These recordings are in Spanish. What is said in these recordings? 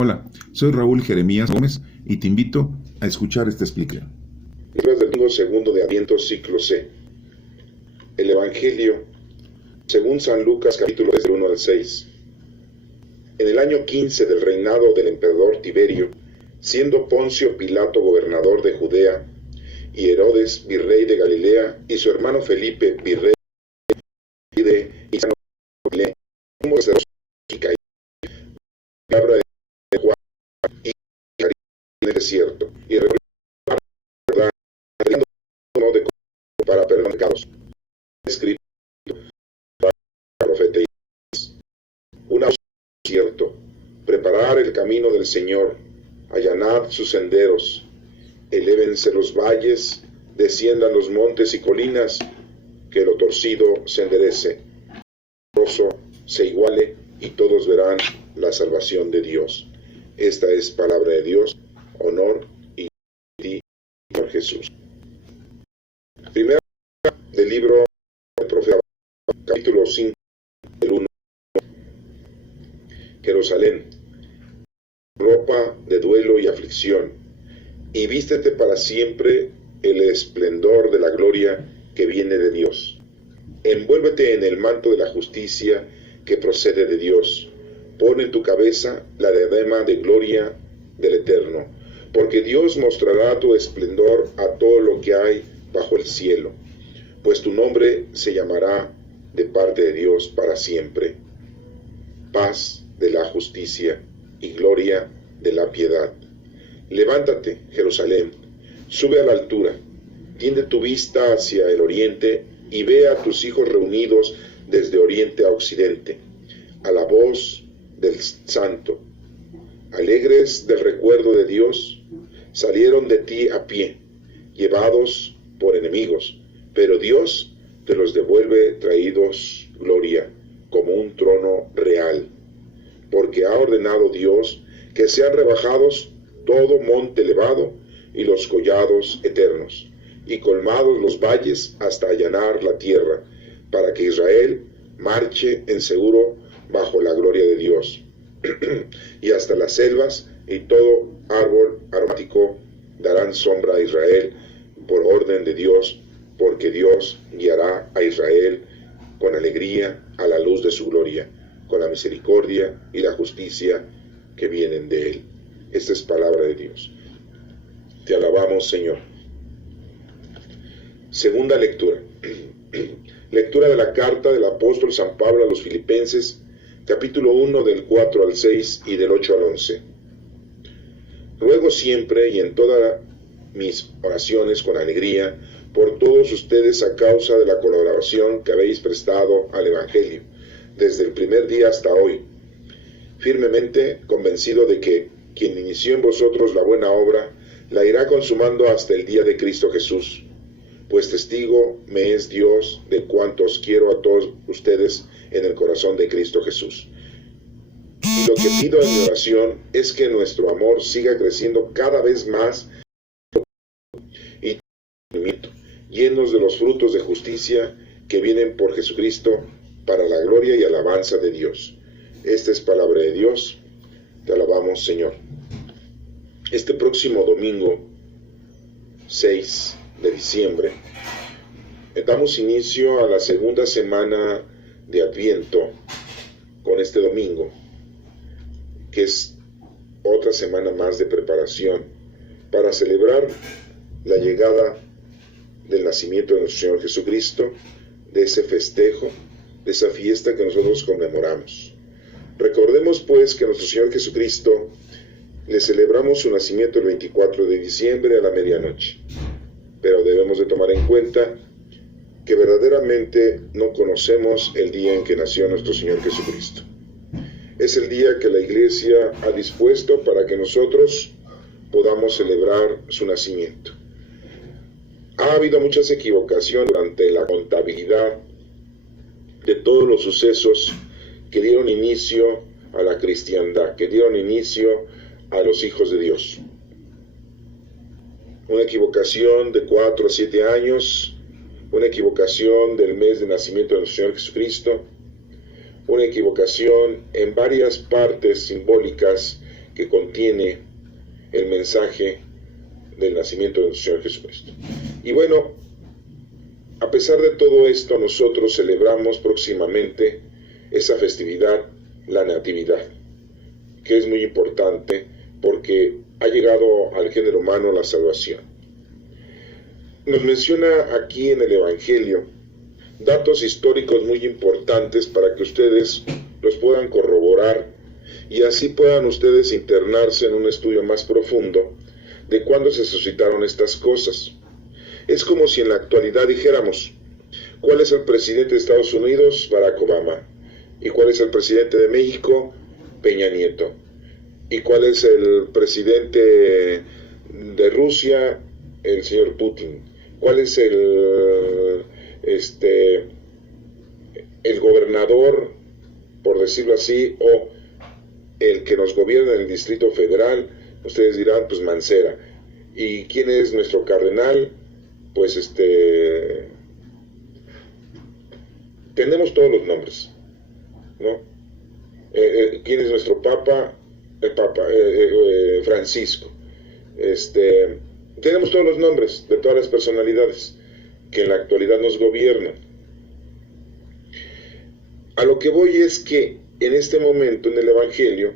Hola, soy Raúl Jeremías Gómez y te invito a escuchar este explique. Del domingo segundo de Adviento, ciclo C. El Evangelio según San Lucas, capítulo 3, del 1 al 6. En el año 15 del reinado del emperador Tiberio, siendo Poncio Pilato gobernador de Judea, y Herodes virrey de Galilea, y su hermano Felipe virrey de Galilea, como sacerdote y caído, palabra de Juan y en el desierto, y reunió verdad de para perdonar pecados, escrito para profeta una cierto, preparar el camino del Señor, allanad sus senderos, elévense los valles, desciendan los montes y colinas, que lo torcido se enderece, el roso se iguale, y todos verán la salvación de Dios. Esta es palabra de Dios. Honor y ti, Señor Jesús. Primera del libro del profeta, capítulo 5, del 1. Jerusalén, ropa de duelo y aflicción, y vístete para siempre el esplendor de la gloria que viene de Dios. Envuélvete en el manto de la justicia que procede de Dios. Pon en tu cabeza la diadema de gloria del Eterno, porque Dios mostrará tu esplendor a todo lo que hay bajo el cielo, pues tu nombre se llamará de parte de Dios para siempre. Paz de la justicia y gloria de la piedad. Levántate, Jerusalén, sube a la altura, tiende tu vista hacia el oriente y ve a tus hijos reunidos desde oriente a occidente, a la voz del Santo. Alegres del recuerdo de Dios, salieron de ti a pie, llevados por enemigos, pero Dios te los devuelve traídos gloria, como un trono real, porque ha ordenado Dios que sean rebajados todo monte elevado y los collados eternos, y colmados los valles hasta allanar la tierra, para que Israel marche en seguro bajo la gloria de Dios. Y hasta las selvas y todo árbol aromático darán sombra a Israel por orden de Dios, porque Dios guiará a Israel con alegría a la luz de su gloria, con la misericordia y la justicia que vienen de él. Esta es palabra de Dios. Te alabamos, Señor. Segunda lectura. Lectura de la carta del apóstol San Pablo a los Filipenses, capítulo 1, del 4 al 6 y del 8 al 11. Ruego siempre y en todas mis oraciones con alegría por todos ustedes a causa de la colaboración que habéis prestado al Evangelio, desde el primer día hasta hoy, firmemente convencido de que quien inició en vosotros la buena obra, la irá consumando hasta el día de Cristo Jesús. Pues testigo me es Dios de cuantos quiero a todos ustedes en el corazón de Cristo Jesús. Y lo que pido en mi oración es que nuestro amor siga creciendo cada vez más y llenos de los frutos de justicia que vienen por Jesucristo para la gloria y alabanza de Dios. Esta es palabra de Dios. Te alabamos, Señor. Este próximo domingo 6 de diciembre damos inicio a la segunda semana de Adviento con este domingo, que es otra semana más de preparación para celebrar la llegada del nacimiento de nuestro Señor Jesucristo, de ese festejo, de esa fiesta que nosotros conmemoramos. Recordemos pues que a nuestro Señor Jesucristo le celebramos su nacimiento el 24 de diciembre a la medianoche, pero debemos de tomar en cuenta que verdaderamente no conocemos el día en que nació nuestro Señor Jesucristo. Es el día que la Iglesia ha dispuesto para que nosotros podamos celebrar su nacimiento. Ha habido muchas equivocaciones durante la contabilidad de todos los sucesos que dieron inicio a la cristiandad, que dieron inicio a los hijos de Dios. Una equivocación de 4 a 7 años, una equivocación del mes de nacimiento de nuestro Señor Jesucristo, una equivocación en varias partes simbólicas que contiene el mensaje del nacimiento de nuestro Señor Jesucristo. Y bueno, a pesar de todo esto, nosotros celebramos próximamente esa festividad, la Natividad, que es muy importante porque ha llegado al género humano la salvación. Nos menciona aquí en el Evangelio datos históricos muy importantes para que ustedes los puedan corroborar y así puedan ustedes internarse en un estudio más profundo de cuándo se suscitaron estas cosas. Es como si en la actualidad dijéramos, ¿cuál es el presidente de Estados Unidos? Barack Obama. ¿Y cuál es el presidente de México? Peña Nieto. ¿Y cuál es el presidente de Rusia? El señor Putin. ¿Cuál es el gobernador, por decirlo así, o el que nos gobierna en el Distrito Federal? Ustedes dirán, pues Mancera. ¿Y quién es nuestro cardenal? Pues tenemos todos los nombres, ¿no? ¿Quién es nuestro Papa? El Papa Francisco. Tenemos todos los nombres de todas las personalidades que en la actualidad nos gobiernan. A lo que voy es que en este momento en el Evangelio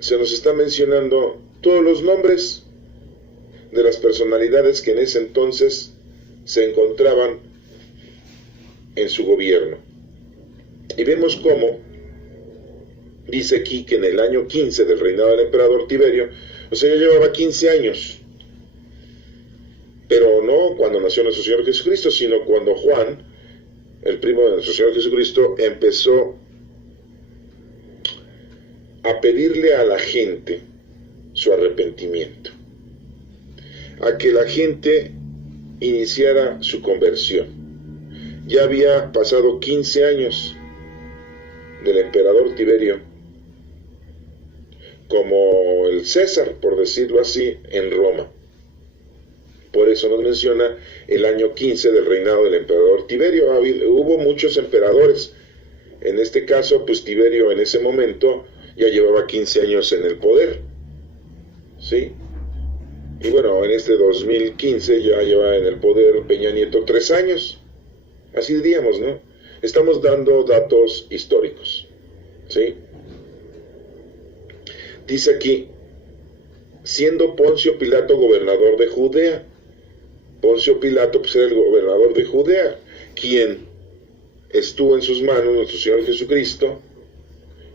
se nos está mencionando todos los nombres de las personalidades que en ese entonces se encontraban en su gobierno. Y vemos cómo dice aquí que en el año 15 del reinado del emperador Tiberio, o sea, ya llevaba 15 años, pero no cuando nació nuestro Señor Jesucristo, sino cuando Juan, el primo de nuestro Señor Jesucristo, empezó a pedirle a la gente su arrepentimiento, a que la gente iniciara su conversión. Ya había pasado 15 años del emperador Tiberio como el César, por decirlo así, en Roma. Por eso nos menciona el año 15 del reinado del emperador Tiberio. Hubo muchos emperadores. En este caso, pues Tiberio en ese momento ya llevaba 15 años en el poder, ¿sí? Y bueno, en este 2015 ya lleva en el poder Peña Nieto 3 años. Así diríamos, ¿no? Estamos dando datos históricos, ¿sí? Dice aquí, siendo Poncio Pilato gobernador de Judea. Poncio Pilato pues era el gobernador de Judea, quien estuvo en sus manos nuestro Señor Jesucristo,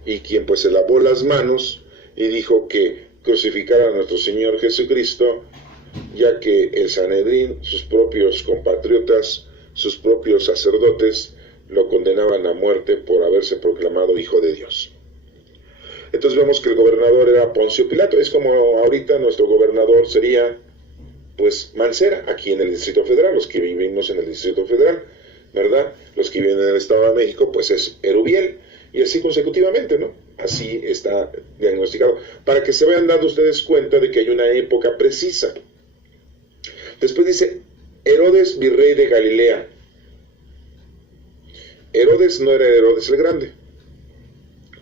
y quien pues se lavó las manos y dijo que crucificara a nuestro Señor Jesucristo, ya que el Sanedrín, sus propios compatriotas, sus propios sacerdotes, lo condenaban a muerte por haberse proclamado Hijo de Dios. Entonces vemos que el gobernador era Poncio Pilato. Es como ahorita nuestro gobernador sería pues Mancera, aquí en el Distrito Federal, los que vivimos en el Distrito Federal, ¿verdad? Los que viven en el Estado de México, pues es Erubiel, y así consecutivamente, ¿no? Así está diagnosticado, para que se vayan dando ustedes cuenta de que hay una época precisa. Después dice, Herodes, virrey de Galilea. Herodes no era Herodes el Grande.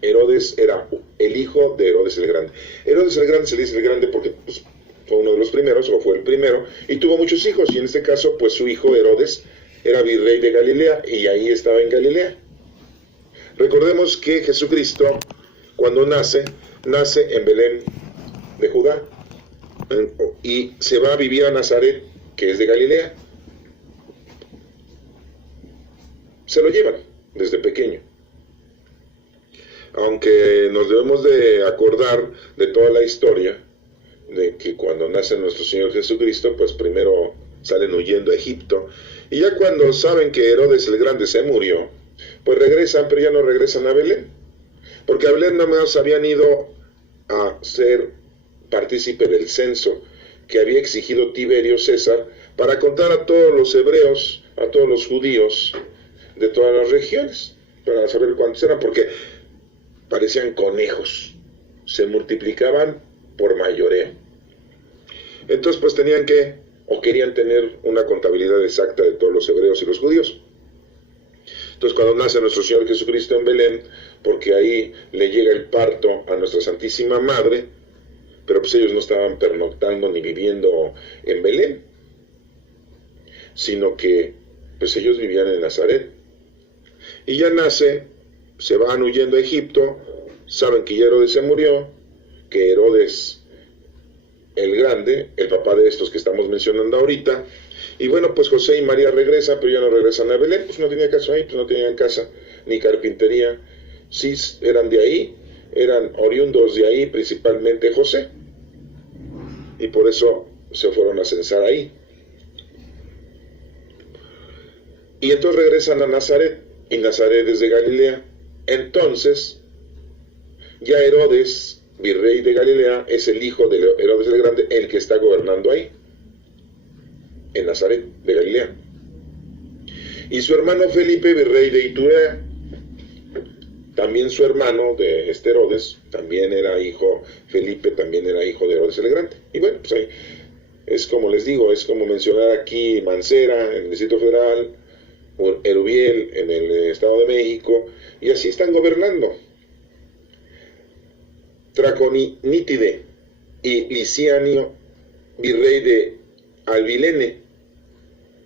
Herodes era el hijo de Herodes el Grande. Herodes el Grande se le dice el Grande porque pues, fue uno de los primeros, o fue el primero, y tuvo muchos hijos, y en este caso, pues su hijo Herodes era virrey de Galilea, y ahí estaba en Galilea. Recordemos que Jesucristo, cuando nace en Belén de Judá, y se va a vivir a Nazaret, que es de Galilea. Se lo llevan desde pequeño. Aunque nos debemos de acordar de toda la historia, de que cuando nace nuestro Señor Jesucristo, pues primero salen huyendo a Egipto, y ya cuando saben que Herodes el Grande se murió, pues regresan, pero ya no regresan a Belén, porque a Belén nada más habían ido a ser partícipe del censo que había exigido Tiberio César para contar a todos los hebreos, a todos los judíos de todas las regiones, para saber cuántos eran, porque parecían conejos, se multiplicaban por mayoreo. Entonces pues tenían que, o querían tener una contabilidad exacta de todos los hebreos y los judíos. Entonces cuando nace nuestro Señor Jesucristo en Belén, porque ahí le llega el parto a nuestra Santísima Madre, pero pues ellos no estaban pernoctando ni viviendo en Belén, sino que pues ellos vivían en Nazaret. Y ya nace, se van huyendo a Egipto, saben que ya Herodes se murió, que Herodes el Grande, el papá de estos que estamos mencionando ahorita, y bueno, pues José y María regresan, pero ya no regresan a Belén, pues no tenía casa ahí, pues no tenían casa, ni carpintería, sí eran de ahí, eran oriundos de ahí, principalmente José, y por eso se fueron a censar ahí. Y entonces regresan a Nazaret, y Nazaret es de Galilea. Entonces, ya Herodes, virrey de Galilea, es el hijo de Herodes el Grande, el que está gobernando ahí, en Nazaret de Galilea. Y su hermano Felipe, virrey de Iturea, también su hermano de Herodes, también era hijo, Felipe también era hijo de Herodes el Grande. Y bueno, pues ahí es como les digo, es como mencionar aquí Mancera, en el Distrito Federal, Erubiel en el Estado de México, y así están gobernando. Traconítide y Licianio, virrey de Albilene,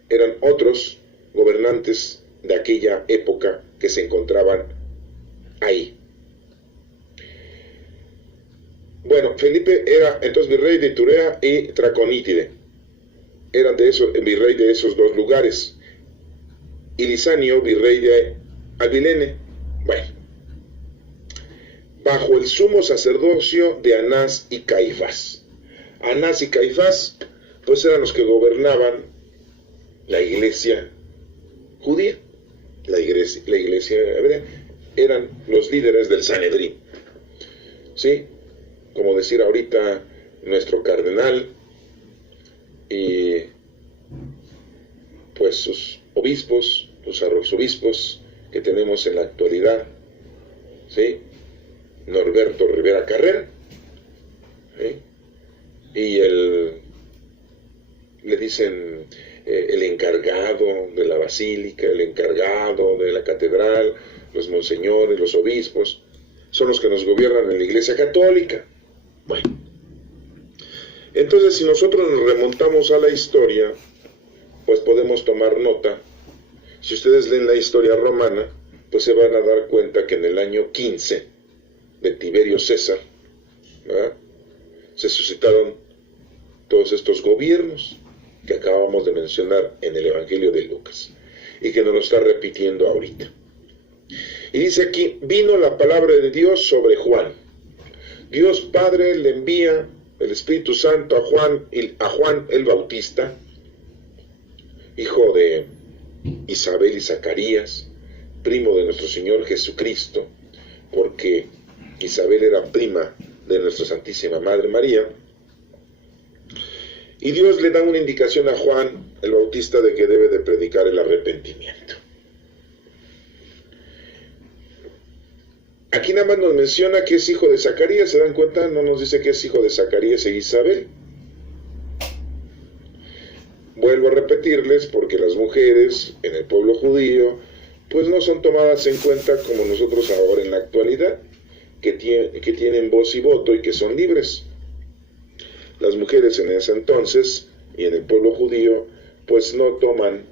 eran otros gobernantes de aquella época que se encontraban ahí. Bueno, Felipe era entonces virrey de Iturea y Traconítide, eran de esos, virrey de esos dos lugares. Y Lisanio, virrey de Albilene, bueno, bajo el sumo sacerdocio de Anás y Caifás. Anás y Caifás, pues eran los que gobernaban la iglesia judía, la iglesia hebrea, eran los líderes del Sanedrín, ¿sí? Como decir ahorita nuestro cardenal y pues sus obispos, los arzobispos que tenemos en la actualidad, ¿sí? Norberto Rivera Carrera, ¿sí? Y le dicen el encargado de la basílica, el encargado de la catedral, los monseñores, los obispos, son los que nos gobiernan en la Iglesia Católica. Bueno, entonces si nosotros nos remontamos a la historia, pues podemos tomar nota. Si ustedes leen la historia romana, pues se van a dar cuenta que en el año 15 de Tiberio César, ¿verdad?, se suscitaron todos estos gobiernos que acabamos de mencionar en el Evangelio de Lucas y que nos lo está repitiendo ahorita. Y dice aquí, vino la palabra de Dios sobre Juan. Dios Padre le envía el Espíritu Santo a Juan el Bautista, hijo de Isabel y Zacarías, primo de nuestro Señor Jesucristo, porque Isabel era prima de nuestra Santísima Madre María. Y Dios le da una indicación a Juan el Bautista de que debe de predicar el arrepentimiento. Aquí nada más nos menciona que es hijo de Zacarías, ¿se dan cuenta? No nos dice que es hijo de Zacarías e Isabel. Vuelvo a repetirles, porque las mujeres en el pueblo judío pues no son tomadas en cuenta como nosotros ahora en la actualidad, que tienen voz y voto y que son libres. Las mujeres en ese entonces y en el pueblo judío pues no toman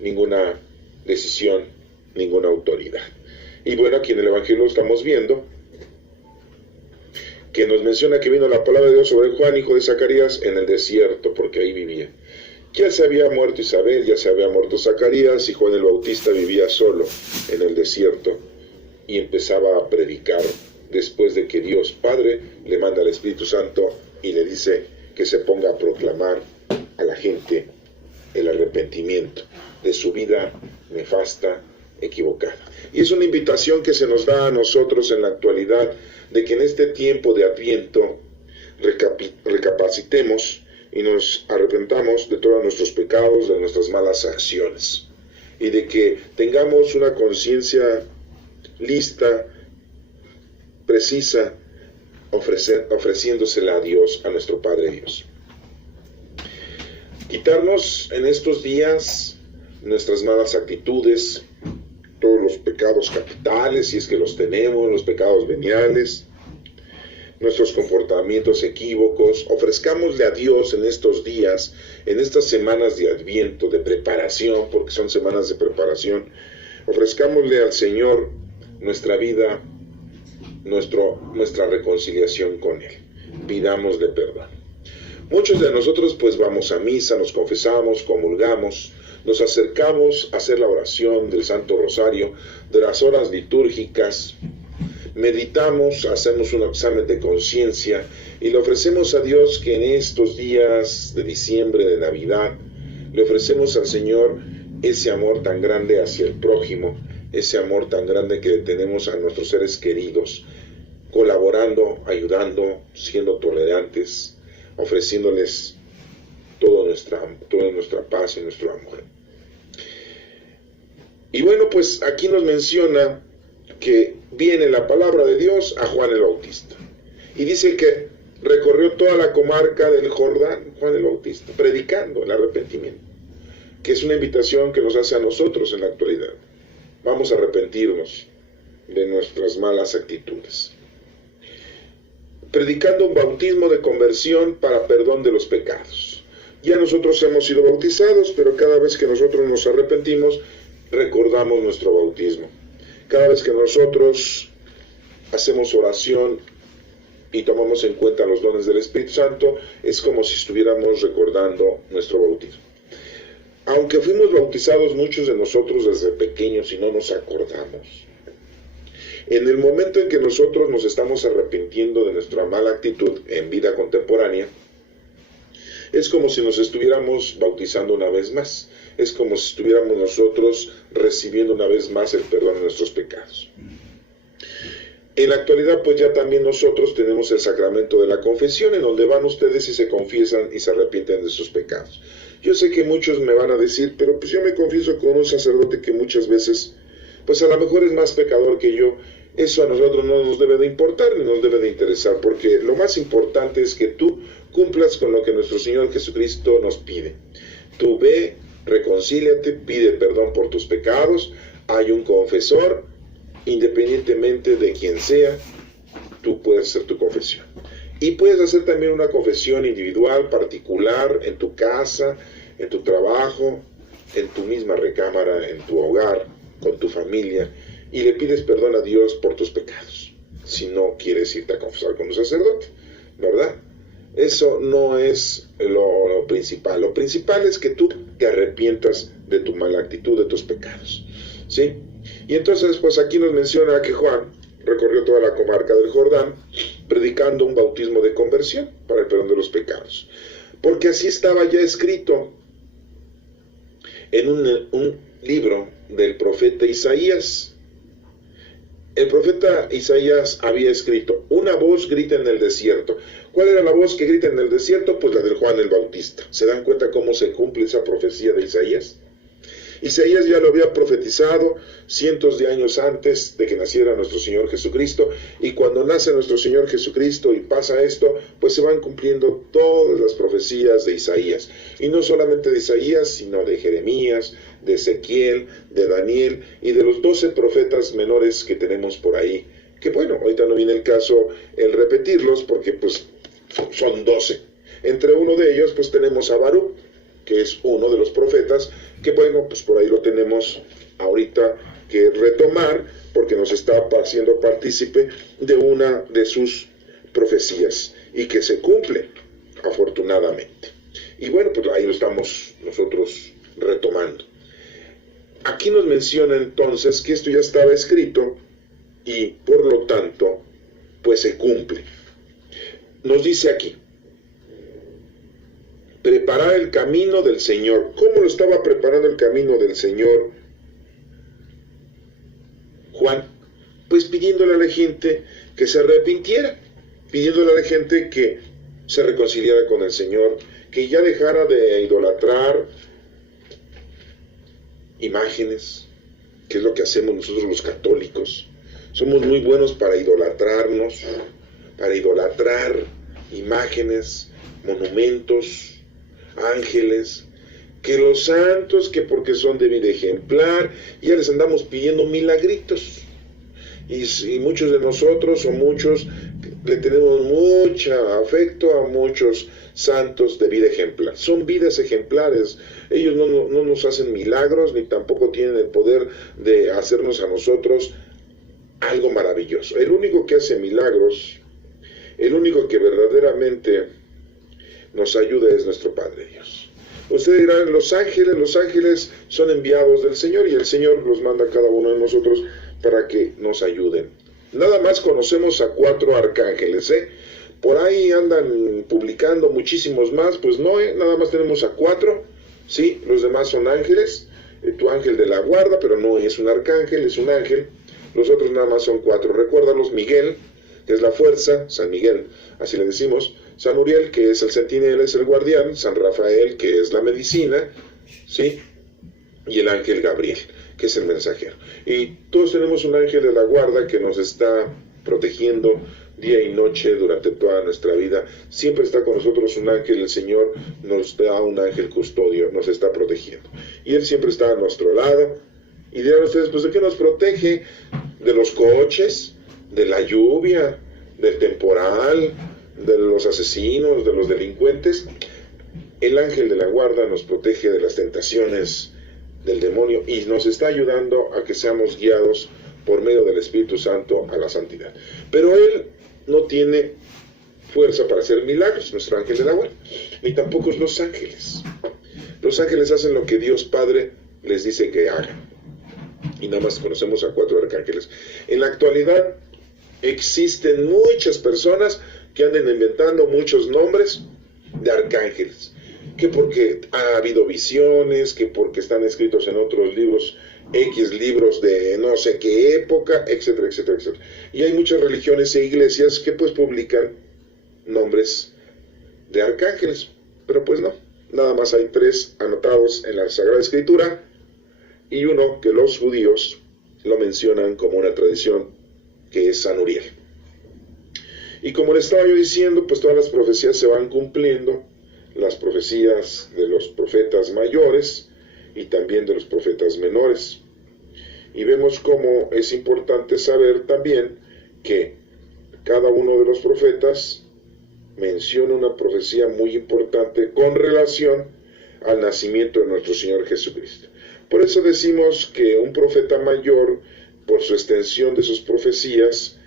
ninguna decisión, ninguna autoridad. Y bueno, aquí en el Evangelio estamos viendo que nos menciona que vino la palabra de Dios sobre Juan, hijo de Zacarías, en el desierto, porque ahí vivía. Ya se había muerto Isabel, ya se había muerto Zacarías, y Juan el Bautista vivía solo en el desierto y empezaba a predicar después de que Dios Padre le manda al Espíritu Santo y le dice que se ponga a proclamar a la gente el arrepentimiento de su vida nefasta, equivocada. Y es una invitación que se nos da a nosotros en la actualidad, de que en este tiempo de Adviento recapacitemos y nos arrepentamos de todos nuestros pecados, de nuestras malas acciones, y de que tengamos una conciencia lista, precisa, ofreciéndosela a Dios, a nuestro Padre Dios. Quitarnos en estos días nuestras malas actitudes, todos los pecados capitales, si es que los tenemos, los pecados veniales, nuestros comportamientos equívocos. Ofrezcámosle a Dios en estos días, en estas semanas de Adviento, de preparación, porque son semanas de preparación, ofrezcámosle al Señor nuestra vida, nuestra reconciliación con Él. Pidámosle perdón. Muchos de nosotros pues vamos a misa, nos confesamos, comulgamos, nos acercamos a hacer la oración del Santo Rosario, de las horas litúrgicas, meditamos, hacemos un examen de conciencia y le ofrecemos a Dios que en estos días de diciembre, de Navidad, le ofrecemos al Señor ese amor tan grande hacia el prójimo, ese amor tan grande que tenemos a nuestros seres queridos, colaborando, ayudando, siendo tolerantes, ofreciéndoles toda nuestra paz y nuestro amor. Y bueno, pues aquí nos menciona que viene la palabra de Dios a Juan el Bautista. Y dice que recorrió toda la comarca del Jordán, Juan el Bautista, predicando el arrepentimiento, que es una invitación que nos hace a nosotros en la actualidad. Vamos a arrepentirnos de nuestras malas actitudes. Predicando un bautismo de conversión para perdón de los pecados. Ya nosotros hemos sido bautizados, pero cada vez que nosotros nos arrepentimos, recordamos nuestro bautismo. Cada vez que nosotros hacemos oración y tomamos en cuenta los dones del Espíritu Santo, es como si estuviéramos recordando nuestro bautismo. Aunque fuimos bautizados muchos de nosotros desde pequeños y no nos acordamos, en el momento en que nosotros nos estamos arrepintiendo de nuestra mala actitud en vida contemporánea, es como si nos estuviéramos bautizando una vez más. Es como si estuviéramos nosotros recibiendo una vez más el perdón de nuestros pecados. En la actualidad, pues ya también nosotros tenemos el sacramento de la confesión, en donde van ustedes y se confiesan y se arrepienten de sus pecados. Yo sé que muchos me van a decir, pero pues yo me confieso con un sacerdote que muchas veces, pues a lo mejor es más pecador que yo. Eso a nosotros no nos debe de importar ni nos debe de interesar, porque lo más importante es que tú cumplas con lo que nuestro Señor Jesucristo nos pide. Tú ve, reconcíliate, pide perdón por tus pecados, hay un confesor, independientemente de quién sea, tú puedes hacer tu confesión. Y puedes hacer también una confesión individual, particular, en tu casa, en tu trabajo, en tu misma recámara, en tu hogar, con tu familia, y le pides perdón a Dios por tus pecados, si no quieres irte a confesar con un sacerdote, ¿verdad? Eso no es lo principal. Lo principal es que tú te arrepientas de tu mala actitud, de tus pecados, ¿sí? Y entonces, pues aquí nos menciona que Juan recorrió toda la comarca del Jordán, predicando un bautismo de conversión para el perdón de los pecados. Porque así estaba ya escrito en un libro del profeta Isaías. El profeta Isaías había escrito: una voz grita en el desierto. ¿Cuál era la voz que grita en el desierto? Pues la del Juan el Bautista. ¿Se dan cuenta cómo se cumple esa profecía de Isaías? Isaías ya lo había profetizado cientos de años antes de que naciera nuestro Señor Jesucristo, y cuando nace nuestro Señor Jesucristo y pasa esto, pues se van cumpliendo todas las profecías de Isaías, y no solamente de Isaías, sino de Jeremías, de Ezequiel, de Daniel y de los 12 profetas menores que tenemos por ahí, que bueno, ahorita no viene el caso el repetirlos porque pues son 12. Entre uno de ellos pues tenemos a Baruch, que es uno de los profetas, que bueno, pues por ahí lo tenemos ahorita que retomar, porque nos está haciendo partícipe de una de sus profecías, y que se cumple, afortunadamente. Y bueno, pues ahí lo estamos nosotros retomando. Aquí nos menciona entonces que esto ya estaba escrito, y por lo tanto, pues se cumple. Nos dice aquí: preparar el camino del Señor. ¿Cómo lo estaba preparando el camino del Señor Juan? Pues pidiéndole a la gente que se arrepintiera, pidiéndole a la gente que se reconciliara con el Señor, que ya dejara de idolatrar imágenes, que es lo que hacemos nosotros los católicos. Somos muy buenos para idolatrarnos, para idolatrar imágenes, monumentos, ángeles, que los santos, que porque son de vida ejemplar, ya les andamos pidiendo milagritos. Y muchos de nosotros, o muchos, le tenemos mucho afecto a muchos santos de vida ejemplar. Son vidas ejemplares. Ellos no nos hacen milagros, ni tampoco tienen el poder de hacernos a nosotros algo maravilloso. El único que hace milagros, el único que verdaderamente nos ayuda es nuestro Padre Dios. Ustedes dirán, los ángeles son enviados del Señor y el Señor los manda a cada uno de nosotros para que nos ayuden. Nada más conocemos a 4 arcángeles, Por ahí andan publicando muchísimos más, pues no, nada más tenemos a 4, sí, los demás son ángeles, tu ángel de la guarda, pero no es un arcángel, es un ángel, los otros nada más son 4, recuérdalos: Miguel, que es la fuerza, San Miguel, así le decimos; San Uriel, que es el centinela, es el guardián; San Rafael, que es la medicina, sí, y el ángel Gabriel, que es el mensajero. Y todos tenemos un ángel de la guarda que nos está protegiendo día y noche durante toda nuestra vida. Siempre está con nosotros un ángel. El Señor nos da un ángel custodio, nos está protegiendo. Y Él siempre está a nuestro lado. Y dirán ustedes, pues ¿de qué nos protege? De los coches, de la lluvia, del temporal, de los asesinos, de los delincuentes. El ángel de la guarda nos protege de las tentaciones del demonio y nos está ayudando a que seamos guiados por medio del Espíritu Santo a la santidad. Pero Él no tiene fuerza para hacer milagros, nuestro ángel de la guarda, ni tampoco los ángeles. Los ángeles hacen lo que Dios Padre les dice que hagan. Y nada más conocemos a 4 arcángeles. En la actualidad existen muchas personas que andan inventando muchos nombres de arcángeles, que porque ha habido visiones, que porque están escritos en otros libros, X libros de no sé qué época, etcétera, etcétera, etcétera. Y hay muchas religiones e iglesias que pues publican nombres de arcángeles, pero pues no, nada más hay 3 anotados en la Sagrada Escritura, y uno que los judíos lo mencionan como una tradición, que es San Uriel. Y como le estaba yo diciendo, pues todas las profecías se van cumpliendo, las profecías de los profetas mayores y también de los profetas menores. Y vemos cómo es importante saber también que cada uno de los profetas menciona una profecía muy importante con relación al nacimiento de nuestro Señor Jesucristo. Por eso decimos que un profeta mayor, por su extensión de sus profecías,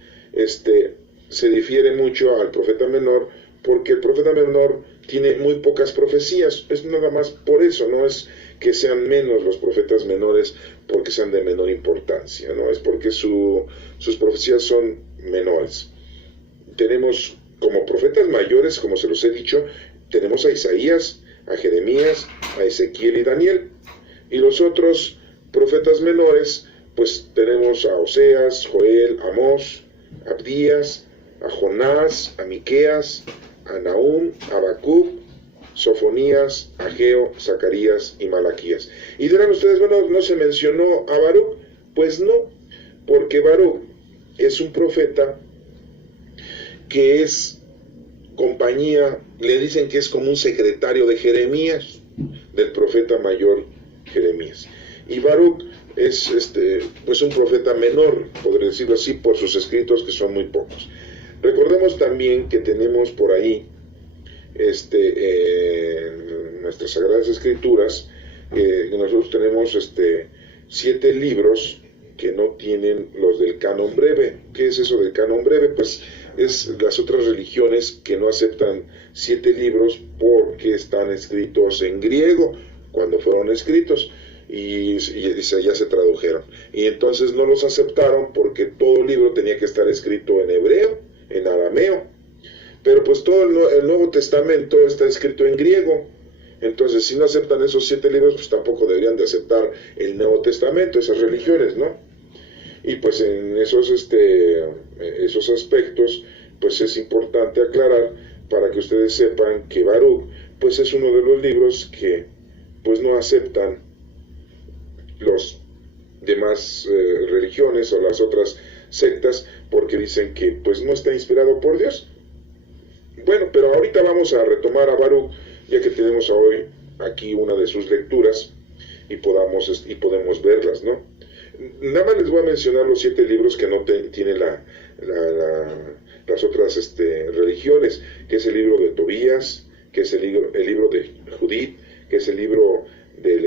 se difiere mucho al profeta menor, porque el profeta menor tiene muy pocas profecías. Es nada más por eso, no es que sean menos los profetas menores porque sean de menor importancia, no es porque sus profecías son menores. Tenemos como profetas mayores, como se los he dicho, tenemos a Isaías, a Jeremías, a Ezequiel y Daniel. Y los otros profetas menores, pues tenemos a Oseas, Joel, Amós, Abdías, a Jonás, a Miqueas, a Nahum, a Habacuc, Sofonías, Ageo, Zacarías y Malaquías. Y dirán ustedes, bueno, ¿no se mencionó a Baruc? Pues no, porque Baruc es un profeta que es compañía, le dicen que es como un secretario de Jeremías, del profeta mayor Jeremías. Y Baruc es pues un profeta menor, podría decirlo así, por sus escritos, que son muy pocos. Recordemos también que tenemos por ahí en nuestras Sagradas Escrituras, nosotros tenemos 7 libros que no tienen los del canon breve. ¿Qué es eso del canon breve? Pues es las otras religiones que no aceptan 7 libros porque están escritos en griego cuando fueron escritos y ya se tradujeron, y entonces no los aceptaron porque todo el libro tenía que estar escrito en hebreo, en arameo, pero pues todo el Nuevo Testamento está escrito en griego. Entonces si no aceptan esos 7 libros, pues tampoco deberían de aceptar el Nuevo Testamento, esas religiones, ¿no? Y pues en esos aspectos pues es importante aclarar para que ustedes sepan que Baruc pues es uno de los libros que pues no aceptan los demás religiones o las otras sectas, porque dicen que pues no está inspirado por Dios. Bueno, pero ahorita vamos a retomar a Baruc, ya que tenemos hoy aquí una de sus lecturas y podemos verlas, ¿no? Nada más les voy a mencionar los 7 libros que no tiene la las otras religiones, que es el libro de Tobías, que es el libro de Judith, que es el libro del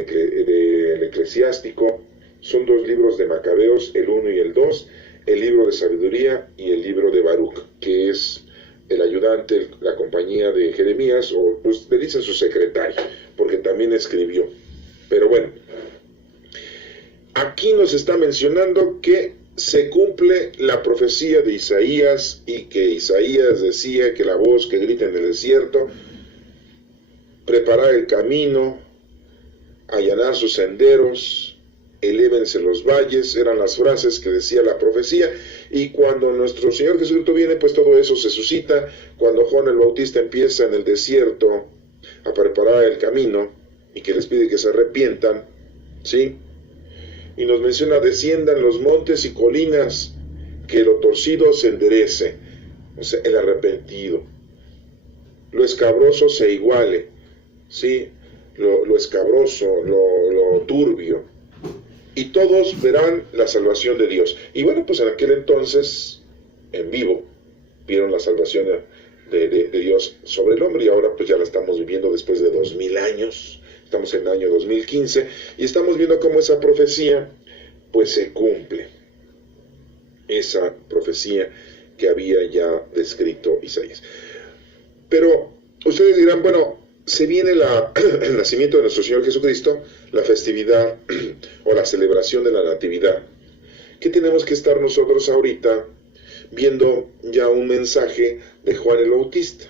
Eclesiástico. Son 2 libros de Macabeos, el 1 y el 2, el libro de Sabiduría y el libro de Baruch, que es el ayudante, la compañía de Jeremías, o pues le dicen su secretario, porque también escribió. Pero bueno, aquí nos está mencionando que se cumple la profecía de Isaías, y que Isaías decía que la voz que grita en el desierto, preparar el camino, allanar sus senderos, elévense los valles, eran las frases que decía la profecía. Y cuando nuestro Señor Jesucristo viene, pues todo eso se suscita. Cuando Juan el Bautista empieza en el desierto a preparar el camino y que les pide que se arrepientan, ¿sí? Y nos menciona: desciendan los montes y colinas, que lo torcido se enderece, o sea, el arrepentido, lo escabroso se iguale, ¿sí? Lo escabroso, lo turbio, y todos verán la salvación de Dios. Y bueno, pues en aquel entonces, en vivo, vieron la salvación de Dios sobre el hombre, y ahora pues ya la estamos viviendo después de 2000 años. Estamos en el año 2015 y estamos viendo cómo esa profecía pues se cumple. Esa profecía que había ya descrito Isaías. Pero ustedes dirán, bueno, se viene el nacimiento de nuestro Señor Jesucristo, la festividad o la celebración de la Natividad. ¿Qué tenemos que estar nosotros ahorita viendo ya un mensaje de Juan el Bautista?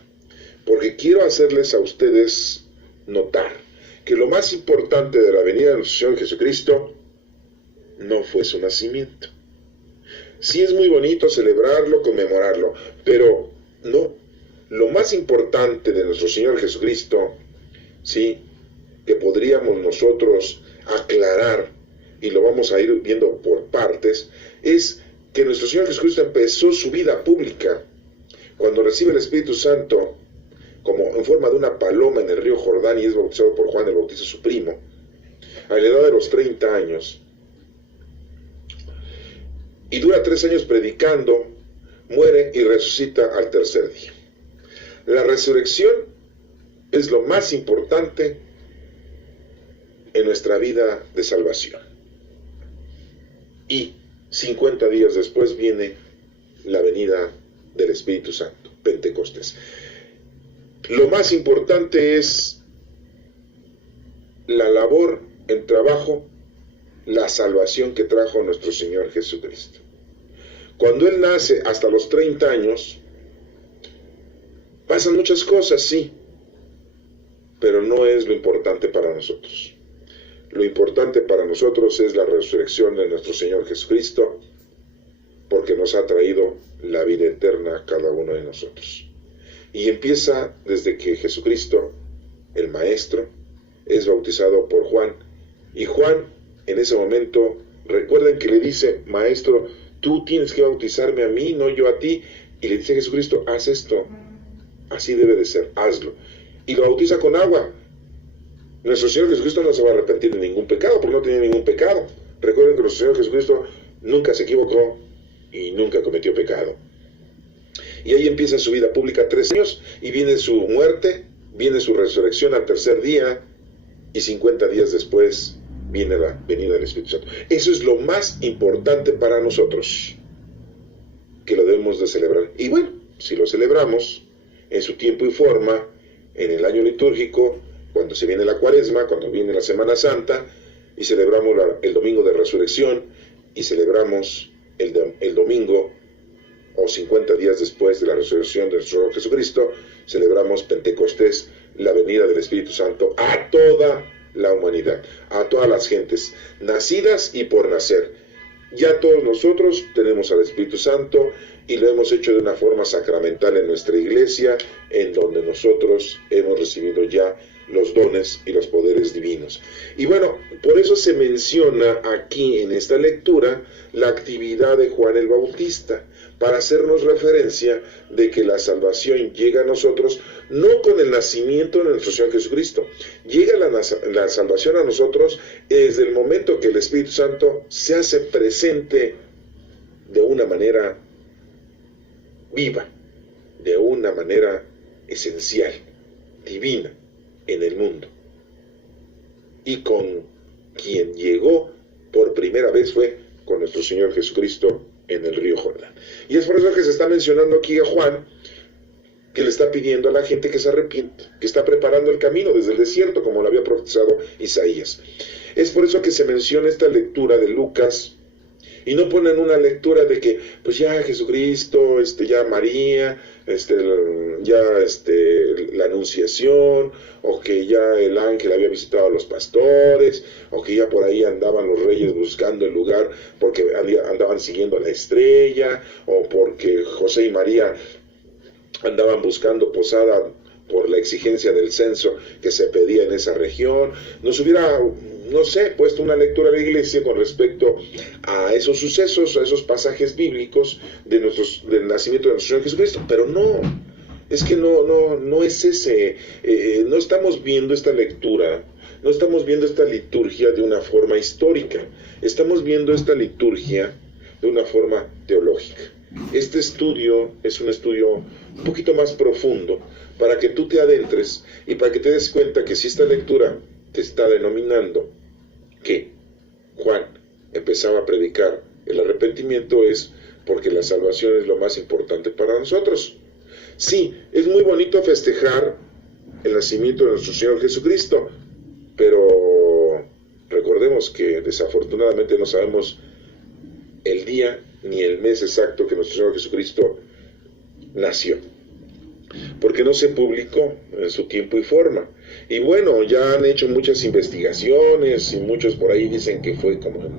Porque quiero hacerles a ustedes notar que lo más importante de la venida de nuestro Señor Jesucristo no fue su nacimiento. Sí es muy bonito celebrarlo, conmemorarlo, pero no. Lo más importante de nuestro Señor Jesucristo, sí, que podríamos nosotros aclarar, y lo vamos a ir viendo por partes, es que nuestro Señor Jesucristo empezó su vida pública cuando recibe el Espíritu Santo como en forma de una paloma en el río Jordán, y es bautizado por Juan el Bautista, su primo, a la edad de los 30 años. Y dura 3 años predicando, muere y resucita al tercer día. La resurrección es lo más importante en nuestra vida de salvación. Y 50 días después viene la venida del Espíritu Santo, Pentecostés. Lo más importante es la labor, el trabajo, la salvación que trajo nuestro Señor Jesucristo. Cuando Él nace hasta los 30 años, pasan muchas cosas, sí, pero no es lo importante para nosotros. Lo importante para nosotros es la resurrección de nuestro Señor Jesucristo, porque nos ha traído la vida eterna a cada uno de nosotros. Y empieza desde que Jesucristo, el Maestro, es bautizado por Juan, y Juan en ese momento, recuerden que le dice: Maestro, tú tienes que bautizarme a mí, no yo a ti, y le dice a Jesucristo: haz esto, así debe de ser, hazlo, y lo bautiza con agua. Nuestro Señor Jesucristo no se va a arrepentir de ningún pecado, porque no tenía ningún pecado. Recuerden que nuestro Señor Jesucristo nunca se equivocó y nunca cometió pecado. Y ahí empieza su vida pública, 3 años, y viene su muerte, viene su resurrección al tercer día, y 50 días después viene la venida del Espíritu Santo. Eso es lo más importante para nosotros, que lo debemos de celebrar. Y bueno, si lo celebramos en su tiempo y forma, en el año litúrgico, cuando se viene la Cuaresma, cuando viene la Semana Santa, y celebramos el domingo de resurrección, y celebramos el domingo, o 50 días después de la resurrección de nuestro Señor Jesucristo, celebramos Pentecostés, la venida del Espíritu Santo a toda la humanidad, a todas las gentes, nacidas y por nacer. Ya todos nosotros tenemos al Espíritu Santo, y lo hemos hecho de una forma sacramental en nuestra iglesia, en donde nosotros hemos recibido ya los dones y los poderes divinos. Y bueno, por eso se menciona aquí en esta lectura la actividad de Juan el Bautista, para hacernos referencia de que la salvación llega a nosotros no con el nacimiento de nuestro Señor Jesucristo. Llega la salvación a nosotros desde el momento que el Espíritu Santo se hace presente de una manera viva de una manera esencial, divina, en el mundo. Y con quien llegó por primera vez fue con nuestro Señor Jesucristo en el río Jordán. Y es por eso que se está mencionando aquí a Juan, que le está pidiendo a la gente que se arrepiente, que está preparando el camino desde el desierto, como lo había profetizado Isaías. Es por eso que se menciona esta lectura de Lucas, y no ponen una lectura de que, pues ya Jesucristo, ya María, la Anunciación, o que ya el ángel había visitado a los pastores, o que ya por ahí andaban los reyes buscando el lugar porque andaban siguiendo la estrella, o porque José y María andaban buscando posada por la exigencia del censo que se pedía en esa región. Nos hubiera, no sé, puesto una lectura de la iglesia con respecto a esos sucesos, a esos pasajes bíblicos del nacimiento de nuestro Señor Jesucristo, pero no, es que no es ese, no estamos viendo esta lectura, no estamos viendo esta liturgia de una forma histórica, estamos viendo esta liturgia de una forma teológica. Este estudio es un estudio un poquito más profundo para que tú te adentres y para que te des cuenta que si esta lectura te está denominando que Juan empezaba a predicar el arrepentimiento, es porque la salvación es lo más importante para nosotros. Sí, es muy bonito festejar el nacimiento de nuestro Señor Jesucristo, pero recordemos que desafortunadamente no sabemos el día ni el mes exacto que nuestro Señor Jesucristo nació, porque no se publicó en su tiempo y forma. Y bueno, ya han hecho muchas investigaciones y muchos por ahí dicen que fue como en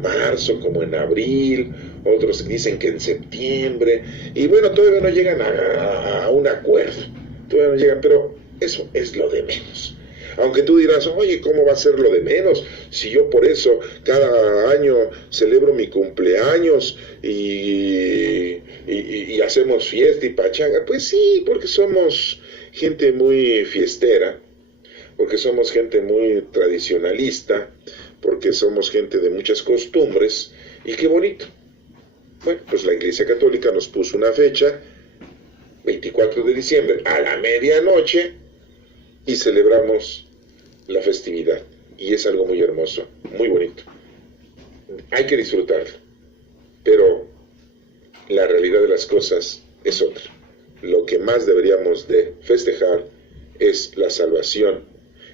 marzo, como en abril, otros dicen que en septiembre, y bueno, todavía no llegan a un acuerdo, todavía no llegan, pero eso es lo de menos. Aunque tú dirás, oye, ¿cómo va a ser lo de menos? Si yo por eso cada año celebro mi cumpleaños y hacemos fiesta y pachanga. Pues sí, porque somos gente muy fiestera, porque somos gente muy tradicionalista, porque somos gente de muchas costumbres, y qué bonito. Bueno, pues la Iglesia Católica nos puso una fecha, 24 de diciembre, a la medianoche, y celebramos la festividad, y es algo muy hermoso, muy bonito. Hay que disfrutarlo, pero la realidad de las cosas es otra. Lo que más deberíamos de festejar es la salvación.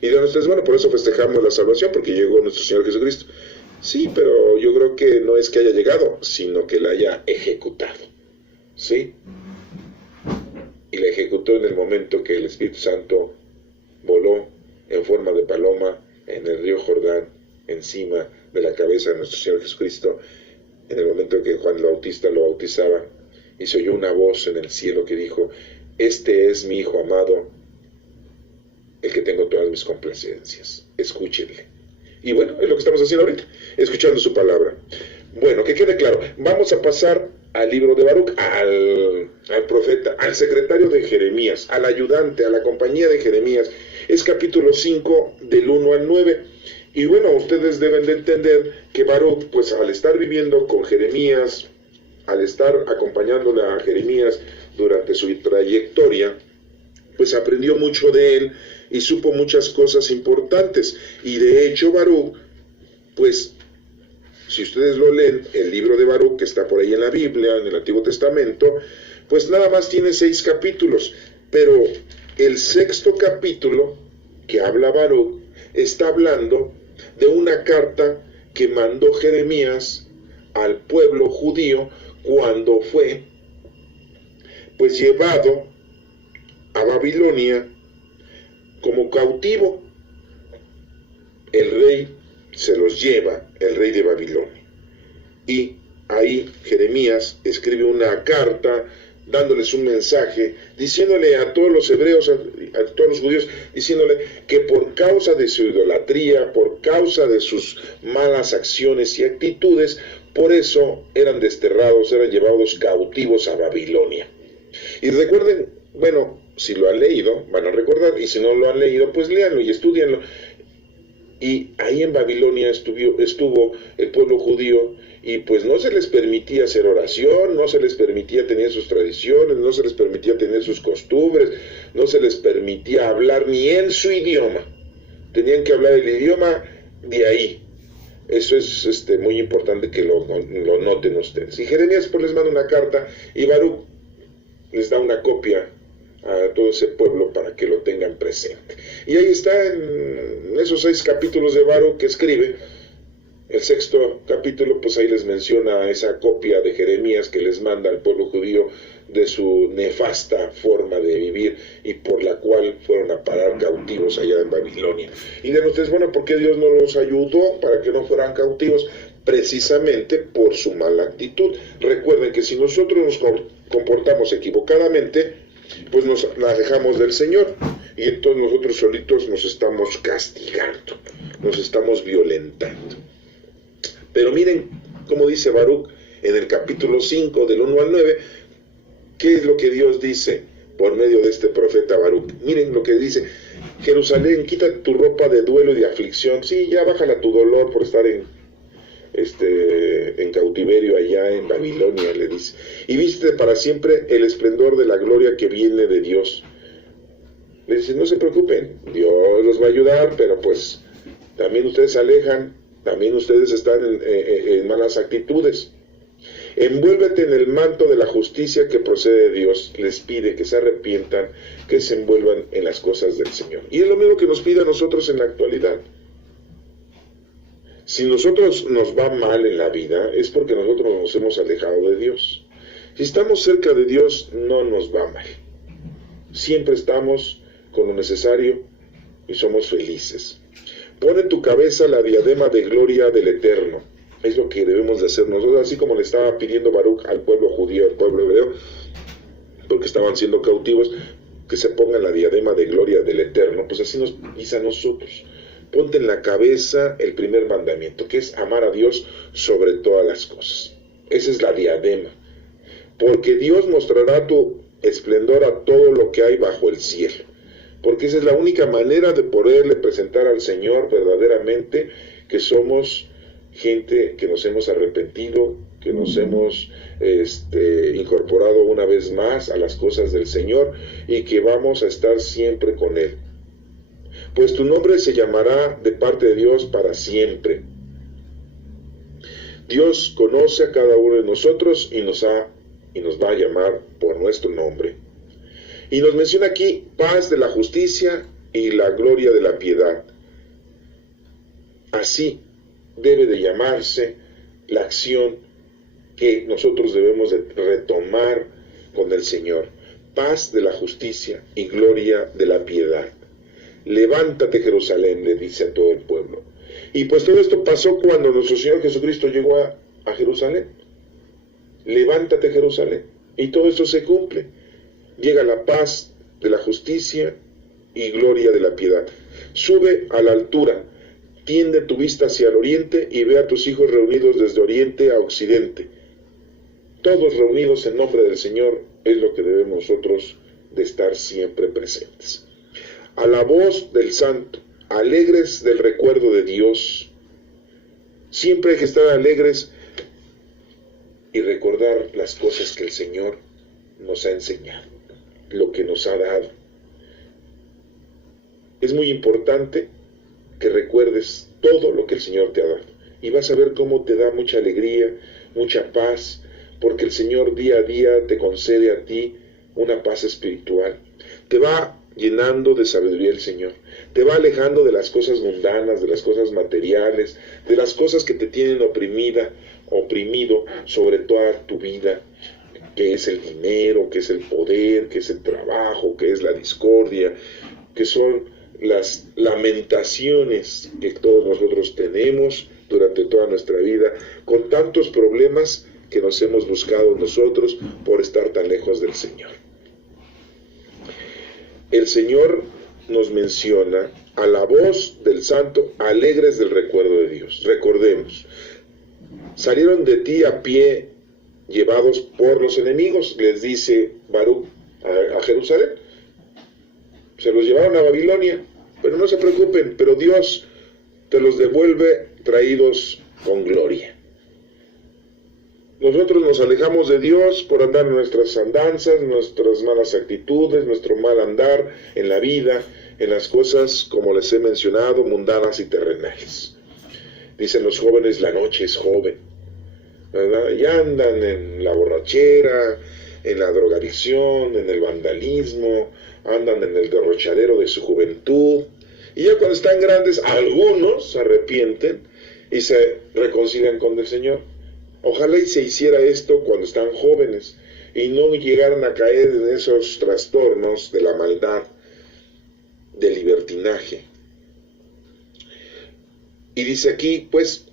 Y de nosotros, bueno, por eso festejamos la salvación, porque llegó nuestro Señor Jesucristo. Sí, pero yo creo que no es que haya llegado, sino que la haya ejecutado. ¿Sí? Y la ejecutó en el momento que el Espíritu Santo voló en forma de paloma en el río Jordán, encima de la cabeza de nuestro Señor Jesucristo, en el momento que Juan el Bautista lo bautizaba, y se oyó una voz en el cielo que dijo: este es mi Hijo amado, el que tengo todas mis complacencias, escúchenle. Y bueno, es lo que estamos haciendo ahorita, escuchando su palabra. Bueno, que quede claro, vamos a pasar al libro de Baruc, al profeta, al secretario de Jeremías, al ayudante, a la compañía de Jeremías. Es capítulo 5 del 1 al 9. Y bueno, ustedes deben de entender que Baruc, pues al estar viviendo con Jeremías, al estar acompañándole a Jeremías durante su trayectoria, pues aprendió mucho de él y supo muchas cosas importantes. Y de hecho Baruc, pues si ustedes lo leen, el libro de Baruc, que está por ahí en la Biblia, en el Antiguo Testamento, pues nada más tiene 6 capítulos, pero el 6º capítulo que habla Baruc está hablando de una carta que mandó Jeremías al pueblo judío cuando fue pues llevado a Babilonia como cautivo. El rey se los lleva, el rey de Babilonia, y ahí Jeremías escribe una carta dándoles un mensaje, diciéndole a todos los hebreos, a todos los judíos, diciéndole que por causa de su idolatría, por causa de sus malas acciones y actitudes, por eso eran desterrados, eran llevados cautivos a Babilonia. Y recuerden, bueno, si lo han leído, van a recordar, y si no lo han leído, pues léanlo y estudianlo. Y ahí en Babilonia estuvo el pueblo judío, y pues no se les permitía hacer oración, no se les permitía tener sus tradiciones, no se les permitía tener sus costumbres, no se les permitía hablar ni en su idioma. Tenían que hablar el idioma de ahí. Eso es muy importante que lo noten ustedes. Y Jeremías pues les manda una carta, y Baruch les da una copia a todo ese pueblo para que lo tengan presente. Y ahí está, en esos 6 capítulos de Baruch que escribe, el 6º capítulo, pues ahí les menciona esa copia de Jeremías que les manda al pueblo judío de su nefasta forma de vivir, y por la cual fueron a parar cautivos allá en Babilonia. Y de ustedes, bueno, ¿por qué Dios no los ayudó para que no fueran cautivos? Precisamente por su mala actitud. Recuerden que si nosotros nos comportamos equivocadamente, pues nos alejamos del Señor, y entonces nosotros solitos nos estamos castigando, nos estamos violentando. Pero miren cómo dice Baruch en el capítulo 5 del 1 al 9, qué es lo que Dios dice por medio de este profeta Baruch. Miren lo que dice: Jerusalén, quita tu ropa de duelo y de aflicción. Sí, ya bájala tu dolor por estar en cautiverio allá en Babilonia, le dice, y viste para siempre el esplendor de la gloria que viene de Dios. Le dice, no se preocupen, Dios los va a ayudar, pero pues también ustedes se alejan, también ustedes están en malas actitudes. Envuélvete en el manto de la justicia que procede de Dios. Les pide que se arrepientan, que se envuelvan en las cosas del Señor. Y es lo mismo que nos pide a nosotros en la actualidad. Si nosotros nos va mal en la vida, es porque nosotros nos hemos alejado de Dios. Si estamos cerca de Dios, no nos va mal. Siempre estamos con lo necesario y somos felices. Pon en tu cabeza la diadema de gloria del Eterno. Es lo que debemos de hacer nosotros, así como le estaba pidiendo Baruch al pueblo judío, al pueblo hebreo, porque estaban siendo cautivos, que se pongan la diadema de gloria del Eterno. Pues así nos dice a nosotros. Ponte en la cabeza el primer mandamiento, que es amar a Dios sobre todas las cosas. Esa es la diadema. Porque Dios mostrará tu esplendor a todo lo que hay bajo el cielo. Porque esa es la única manera de poderle presentar al Señor verdaderamente que somos gente que nos hemos arrepentido, que nos hemos incorporado una vez más a las cosas del Señor, y que vamos a estar siempre con Él. Pues tu nombre se llamará de parte de Dios para siempre. Dios conoce a cada uno de nosotros y nos va a llamar por nuestro nombre. Y nos menciona aquí paz de la justicia y la gloria de la piedad. Así debe de llamarse la acción que nosotros debemos de retomar con el Señor. Paz de la justicia y gloria de la piedad. Levántate, Jerusalén, le dice a todo el pueblo. Y pues todo esto pasó cuando nuestro Señor Jesucristo llegó a Jerusalén. Levántate, Jerusalén. Y todo esto se cumple. Llega la paz de la justicia y gloria de la piedad. Sube a la altura, tiende tu vista hacia el oriente y ve a tus hijos reunidos desde oriente a occidente. Todos reunidos en nombre del Señor es lo que debemos nosotros de estar siempre presentes. A la voz del Santo, alegres del recuerdo de Dios. Siempre hay que estar alegres y recordar las cosas que el Señor nos ha enseñado, lo que nos ha dado. Es muy importante que recuerdes todo lo que el Señor te ha dado, y vas a ver cómo te da mucha alegría, mucha paz, porque el Señor día a día te concede a ti una paz espiritual. Te va llenando de sabiduría el Señor, te va alejando de las cosas mundanas, de las cosas materiales, de las cosas que te tienen oprimido sobre toda tu vida, que es el dinero, que es el poder, que es el trabajo, que es la discordia, que son las lamentaciones que todos nosotros tenemos durante toda nuestra vida, con tantos problemas que nos hemos buscado nosotros por estar tan lejos del Señor. El Señor nos menciona a la voz del Santo, alegres del recuerdo de Dios. Recordemos, salieron de ti a pie, llevados por los enemigos, les dice Baruch a Jerusalén. Se los llevaron a Babilonia, pero no se preocupen, pero Dios te los devuelve traídos con gloria. Nosotros nos alejamos de Dios por andar en nuestras andanzas, nuestras malas actitudes, nuestro mal andar en la vida, en las cosas, como les he mencionado, mundanas y terrenales. Dicen los jóvenes, la noche es joven, ¿verdad? Y andan en la borrachera, en la drogadicción, en el vandalismo, andan en el derrochadero de su juventud. Y ya cuando están grandes, algunos se arrepienten y se reconcilian con el Señor. Ojalá y se hiciera esto cuando están jóvenes y no llegaran a caer en esos trastornos de la maldad, del libertinaje. Y dice aquí, pues,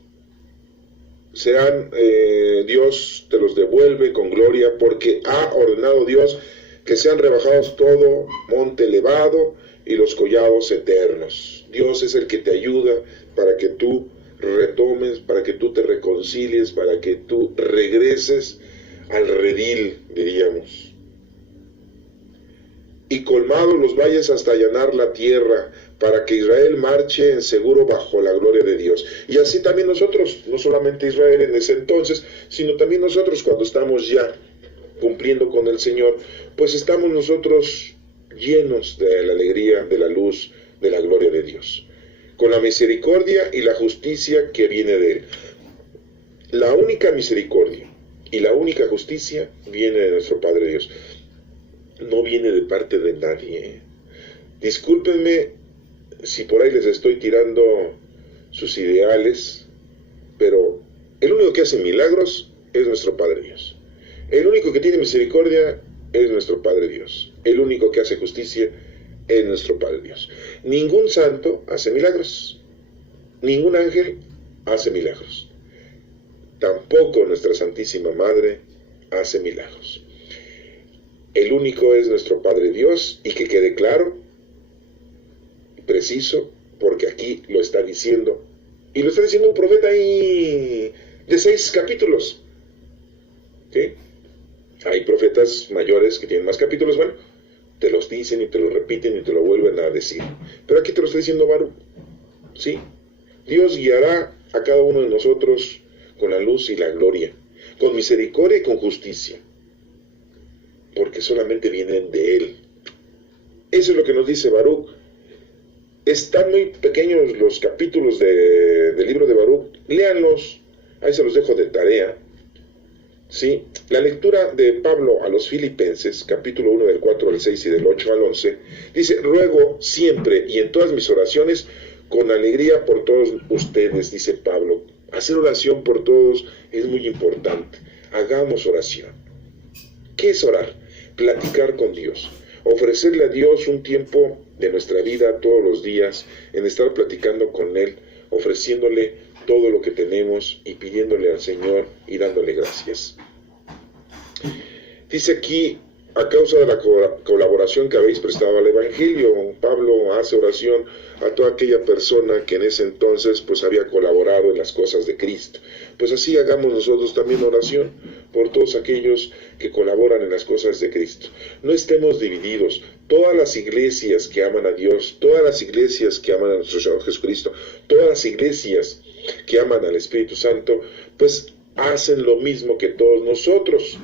Dios te los devuelve con gloria, porque ha ordenado Dios que sean rebajados todo monte elevado y los collados eternos. Dios es el que te ayuda para que tú retomes, para que tú te reconcilies, para que tú regreses al redil, diríamos. Y colmados los valles hasta allanar la tierra, para que Israel marche en seguro bajo la gloria de Dios. Y así también nosotros, no solamente Israel en ese entonces, sino también nosotros cuando estamos ya cumpliendo con el Señor, pues estamos nosotros llenos de la alegría, de la luz, de la gloria de Dios, con la misericordia y la justicia que viene de Él. La única misericordia y la única justicia viene de nuestro Padre Dios. No viene de parte de nadie. Discúlpenme si por ahí les estoy tirando sus ideales, pero el único que hace milagros es nuestro Padre Dios. El único que tiene misericordia es nuestro Padre Dios. El único que hace justicia es nuestro Padre Dios. Ningún santo hace milagros. Ningún ángel hace milagros. Tampoco nuestra Santísima Madre hace milagros. El único es nuestro Padre Dios, y que quede claro, preciso, porque aquí lo está diciendo, y lo está diciendo un profeta ahí de 6 capítulos. ¿Sí? Hay profetas mayores que tienen más capítulos, bueno, te los dicen y te lo repiten y te lo vuelven a decir. Pero aquí te lo está diciendo Baruch. ¿Sí? Dios guiará a cada uno de nosotros con la luz y la gloria, con misericordia y con justicia, porque solamente vienen de Él. Eso es lo que nos dice Baruch. Están muy pequeños los capítulos del libro de Baruch. Léanlos, ahí se los dejo de tarea. ¿Sí? La lectura de Pablo a los Filipenses, capítulo 1 del 4 al 6 y del 8 al 11, dice: ruego siempre y en todas mis oraciones con alegría por todos ustedes, dice Pablo. Hacer oración por todos es muy importante. Hagamos oración. ¿Qué es orar? Platicar con Dios. Ofrecerle a Dios un tiempo de nuestra vida todos los días en estar platicando con Él, ofreciéndole todo lo que tenemos y pidiéndole al Señor y dándole gracias. Dice aquí, a causa de la colaboración que habéis prestado al Evangelio, Pablo hace oración a toda aquella persona que en ese entonces pues había colaborado en las cosas de Cristo. Pues así hagamos nosotros también oración por todos aquellos que colaboran en las cosas de Cristo. No estemos divididos. Todas las iglesias que aman a Dios, todas las iglesias que aman a nuestro Señor Jesucristo, todas las iglesias que aman al Espíritu Santo, pues hacen lo mismo que todos nosotros,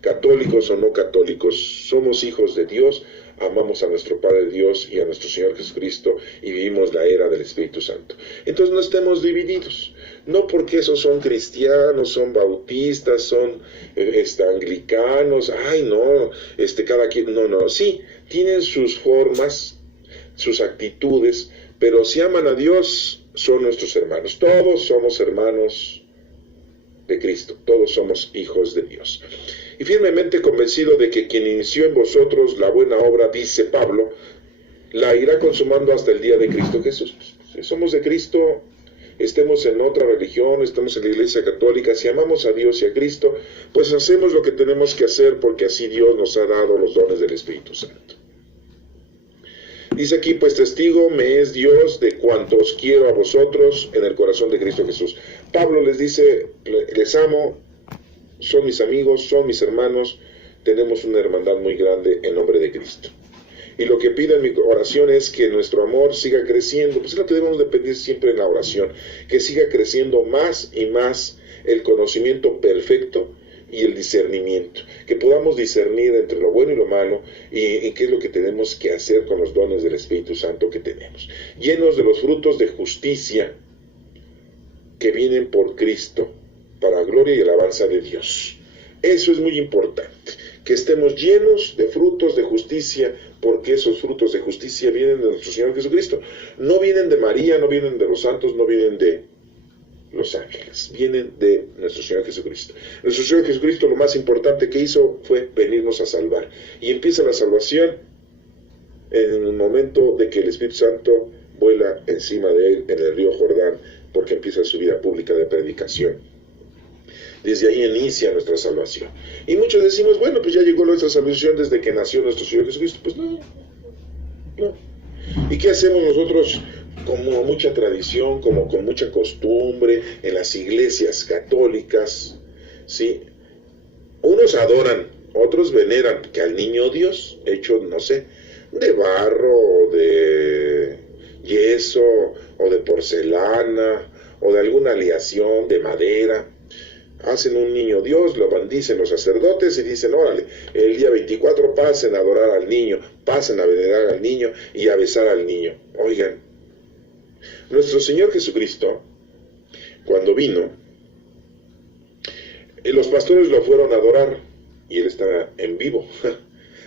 católicos o no católicos. Somos hijos de Dios, amamos a nuestro Padre Dios y a nuestro Señor Jesucristo y vivimos la era del Espíritu Santo. Entonces no estemos divididos, no porque esos son cristianos, son bautistas, son anglicanos, ay no, cada quien, no, sí, tienen sus formas, sus actitudes, pero si aman a Dios, son nuestros hermanos. Todos somos hermanos de Cristo, todos somos hijos de Dios. Y firmemente convencido de que quien inició en vosotros la buena obra, dice Pablo, la irá consumando hasta el día de Cristo Jesús. Si somos de Cristo, estemos en otra religión, estamos en la Iglesia Católica, si amamos a Dios y a Cristo, pues hacemos lo que tenemos que hacer, porque así Dios nos ha dado los dones del Espíritu Santo. Dice aquí, pues testigo me es Dios de cuantos quiero a vosotros en el corazón de Cristo Jesús. Pablo les dice, les amo, son mis amigos, son mis hermanos, tenemos una hermandad muy grande en nombre de Cristo. Y lo que pido en mi oración es que nuestro amor siga creciendo. Pues es lo que debemos de pedir siempre en la oración, que siga creciendo más y más el conocimiento perfecto y el discernimiento, que podamos discernir entre lo bueno y lo malo y qué es lo que tenemos que hacer con los dones del Espíritu Santo que tenemos, llenos de los frutos de justicia que vienen por Cristo, para gloria y alabanza de Dios. Eso es muy importante, que estemos llenos de frutos de justicia, porque esos frutos de justicia vienen de nuestro Señor Jesucristo. No vienen de María, no vienen de los santos, no vienen de los ángeles, vienen de nuestro Señor Jesucristo. Nuestro Señor Jesucristo lo más importante que hizo fue venirnos a salvar. Y empieza la salvación en el momento de que el Espíritu Santo vuela encima de él en el río Jordán, porque empieza su vida pública de predicación. Desde ahí inicia nuestra salvación. Y muchos decimos, bueno, pues ya llegó nuestra salvación desde que nació nuestro Señor Jesucristo. Pues no. ¿Y qué hacemos nosotros? Como mucha tradición, como con mucha costumbre en las iglesias católicas, ¿sí? Unos adoran, otros veneran que al niño Dios, hecho, no sé, de barro, o de yeso, o de porcelana, o de alguna aleación de madera. Hacen un niño Dios, lo bendicen los sacerdotes y dicen, órale, el día 24 pasen a adorar al niño, pasen a venerar al niño y a besar al niño. Oigan, nuestro Señor Jesucristo, cuando vino, los pastores lo fueron a adorar y él estaba en vivo.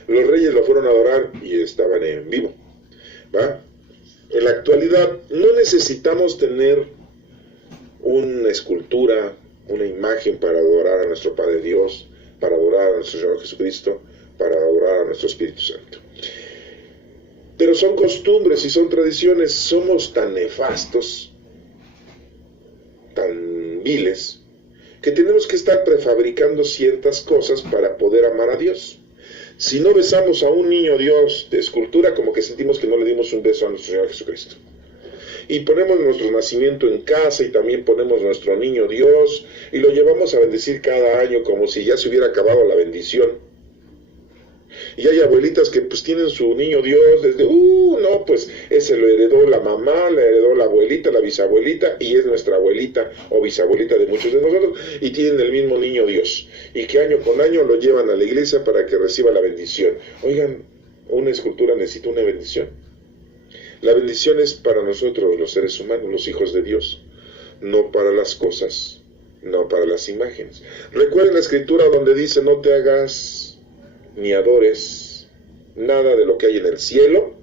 Los reyes lo fueron a adorar y estaban en vivo. ¿Va? En la actualidad no necesitamos tener una escultura, una imagen para adorar a nuestro Padre Dios, para adorar a nuestro Señor Jesucristo, para adorar a nuestro Espíritu Santo. Pero son costumbres y son tradiciones. Somos tan nefastos, tan viles, que tenemos que estar prefabricando ciertas cosas para poder amar a Dios. Si no besamos a un niño Dios de escultura, como que sentimos que no le dimos un beso a nuestro Señor Jesucristo. Y ponemos nuestro nacimiento en casa y también ponemos nuestro niño Dios y lo llevamos a bendecir cada año como si ya se hubiera acabado la bendición. Y hay abuelitas que pues tienen su niño Dios desde, no, pues ese lo heredó la mamá, lo heredó la abuelita, la bisabuelita, y es nuestra abuelita o bisabuelita de muchos de nosotros, y tienen el mismo niño Dios. Y que año con año lo llevan a la iglesia para que reciba la bendición. Oigan, una escultura necesita una bendición. La bendición es para nosotros, los seres humanos, los hijos de Dios, no para las cosas, no para las imágenes. Recuerden la escritura donde dice, no te hagas ni adores nada de lo que hay en el cielo,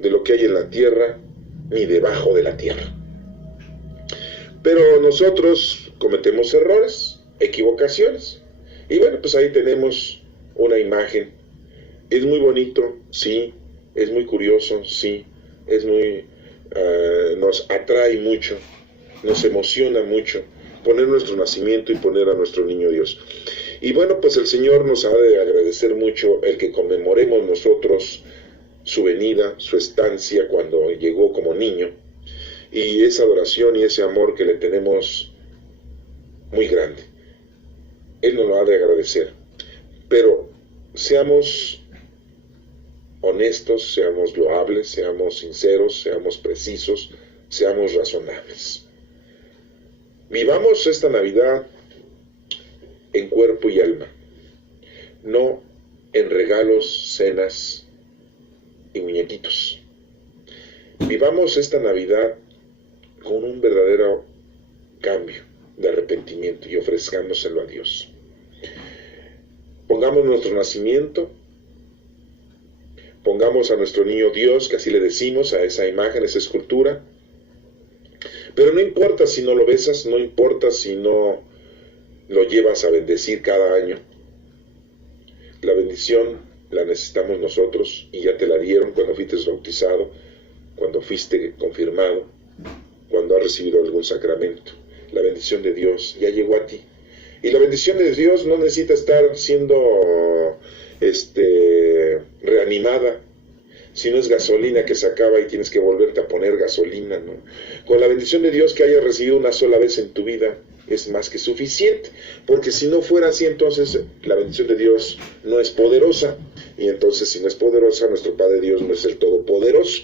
de lo que hay en la tierra, ni debajo de la tierra. Pero nosotros cometemos errores, equivocaciones, y bueno, pues ahí tenemos una imagen. Es muy bonito, sí, es muy curioso, sí, es muy, nos atrae mucho, nos emociona mucho poner nuestro nacimiento y poner a nuestro niño Dios. Y bueno, pues el Señor nos ha de agradecer mucho el que conmemoremos nosotros su venida, su estancia cuando llegó como niño, y esa adoración y ese amor que le tenemos muy grande. Él nos lo ha de agradecer. Pero seamos honestos, seamos loables, seamos sinceros, seamos precisos, seamos razonables. Vivamos esta Navidad en cuerpo y alma, no en regalos, cenas y muñequitos. Vivamos esta Navidad con un verdadero cambio de arrepentimiento y ofrezcándoselo a Dios. Pongamos nuestro nacimiento, pongamos a nuestro niño Dios, que así le decimos, a esa imagen, a esa escultura, pero no importa si no lo besas, no importa si no lo llevas a bendecir cada año. La bendición la necesitamos nosotros y ya te la dieron cuando fuiste bautizado, cuando fuiste confirmado, cuando has recibido algún sacramento. La bendición de Dios ya llegó a ti. Y la bendición de Dios no necesita estar siendo reanimada, si no es gasolina que se acaba y tienes que volverte a poner gasolina, ¿no? Con la bendición de Dios que hayas recibido una sola vez en tu vida es más que suficiente, porque si no fuera así, entonces la bendición de Dios no es poderosa. Y entonces, si no es poderosa, nuestro Padre Dios no es el Todopoderoso.